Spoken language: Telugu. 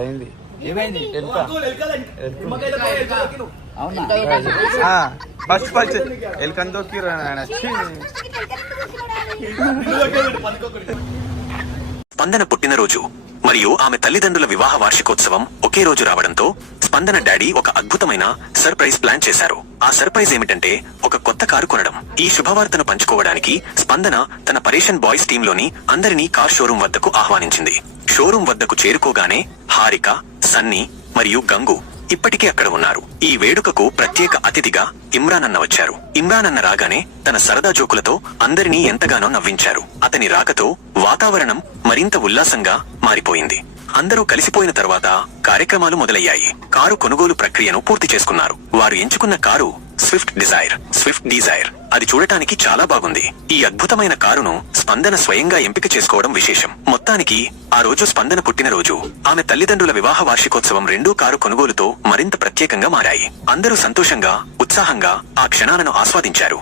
అయింది ఏమైంది? ఫస్ట్ ఫస్ట్ ఎల్కన్ దొక్కిరు. స్పందన పుట్టినరోజు మరియు ఆమె తల్లిదండ్రుల వివాహ వార్షికోత్సవం ఒకే రోజు రావడంతో స్పందన డాడీ ఒక అద్భుతమైన సర్ప్రైజ్ ప్లాన్ చేశారు. ఆ సర్ప్రైజ్ ఏమిటంటే ఒక కొత్త కారు కొనడం. ఈ శుభవార్తను పంచుకోవడానికి స్పందన తన పరేషన్ బాయ్స్ టీంలోని అందరినీ కార్ షోరూం వద్దకు ఆహ్వానించింది. షోరూం వద్దకు చేరుకోగానే హారిక సన్నీ మరియు గంగు ఇప్పటికే అక్కడ ఉన్నారు. ఈ వేడుకకు ప్రత్యేక అతిథిగా ఇమ్రాన్ అన్న వచ్చారు. ఇమ్రాన్ అన్న రాగానే తన సరదా జోకులతో అందరినీ ఎంతగానో నవ్వించారు. అతని రాకతో వాతావరణం మరింత ఉల్లాసంగా మారిపోయింది. అందరూ కలిసిపోయిన తర్వాత కార్యక్రమాలు మొదలయ్యాయి. కారు కొనుగోలు ప్రక్రియను పూర్తి చేసుకున్నారు. వారు ఎంచుకున్న car Swift Dzire Swift Dzire అది చూడటానికి చాలా బాగుంది. ఈ అద్భుతమైన కారును స్పందన స్వయంగా ఎంపిక చేసుకోవడం విశేషం. మొత్తానికి ఆ రోజు స్పందన పుట్టినరోజు ఆమె తల్లిదండ్రుల వివాహ వార్షికోత్సవం రెండూ కారు కొనుగోలుతో మరింత ప్రత్యేకంగా మారాయి. అందరూ సంతోషంగా ఉత్సాహంగా ఆ క్షణాలను ఆస్వాదించారు.